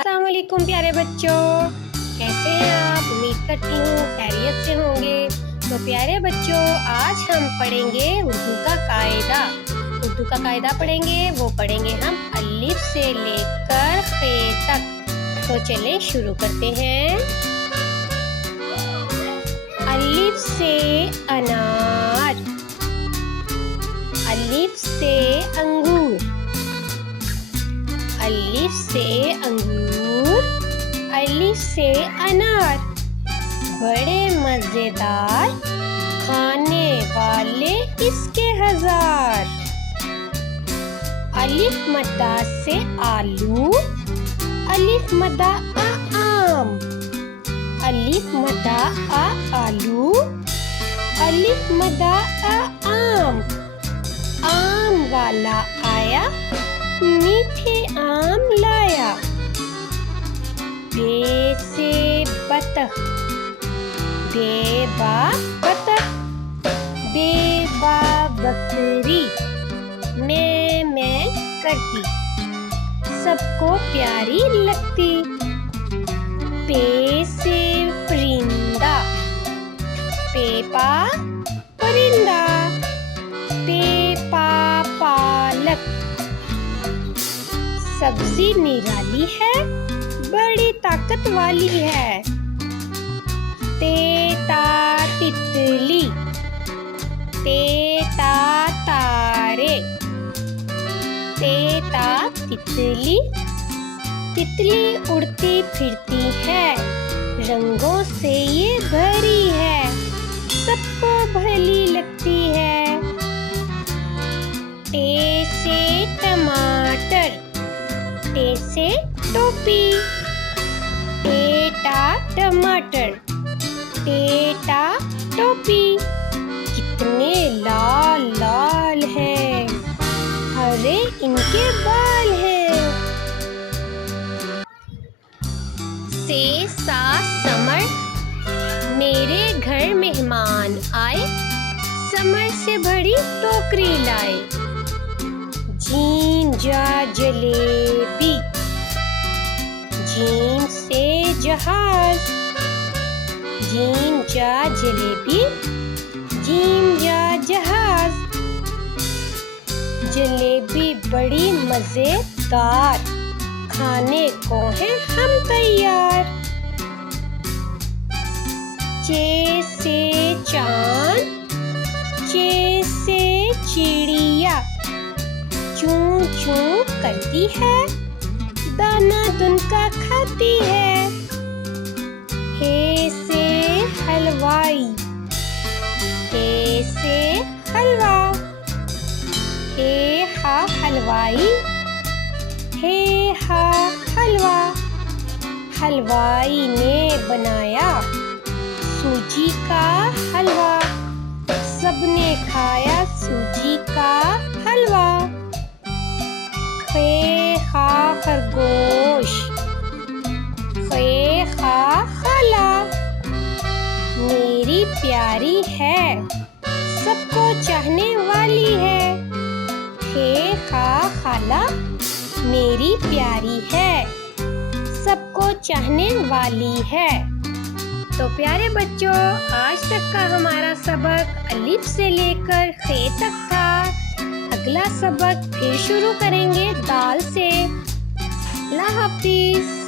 अस्सलाम वालेकुम प्यारे बच्चों, कैसे हैं आप? उम्मीद करती हूँ खैरियत से होंगे। तो प्यारे बच्चों, आज हम पढ़ेंगे उर्दू का कायदा। उर्दू का कायदा पढ़ेंगे, वो पढ़ेंगे हम अलिफ से लेकर खे तक। तो चलें शुरू करते हैं। अलिफ से अनार, अलिफ से अंगूर, अलिफ से अंगूर, अलिफ से अनार, बड़े मजेदार, खाने वाले इसके हजार। अलिफ मद्दा से आलू, अलिफ मद्दा आ आम, अलिफ मद्दा आ आलू, अलिफ मद्दा आ आम। आम वाला आया, मीठे आम लाया। बे से बतख, बेबा बतख, बेबा बकरी, मैं करती, सबको प्यारी लगती। पे से परिंदा, पेपा परिंदा, पेपा पालक, सब्जी निराली है, बड़ी ताकत वाली है। तेता तितली, तेता तारे, तेता तितली, तितली उड़ती फिरती है, रंगों से ये भरी है, सबको भली लगती है। टे से टमाटर, टे से टोपी, टेटा टमाटर, टेटा टोपी, कितने लाल लाल हैं, हरे इनके बाल हैं। से सा समर, मेरे घर मेहमान आए, समर से भरी टोकरी लाए। जीम जा जलेबी, जीम से जहाज, जीम जा जलेबी, जीम जा जहाज। जलेबी बड़ी मजेदार, खाने को हैं हम तैयार। चे से चांद, चे से चिड़िया, चूं चूं करती है, दाना दुनका खाती है। हे से हलवाई, हे से हलवा, हे हा हलवाई, हे हा हलवा। हलवाई ने बनाया सूजी का हलवा, सबने खाया सूजी का हलवा। खे खा खरगोश, खे खा खाला, मेरी प्यारी है, सबको चाहने वाली है। खे खा खाला, मेरी प्यारी है, सबको चाहने वाली है। तो प्यारे बच्चों, आज तक का हमारा सबक अलिफ से लेकर खे तक था। अगला सबक फिर शुरू करेंगे दाल से। अल्लाह हाफिज।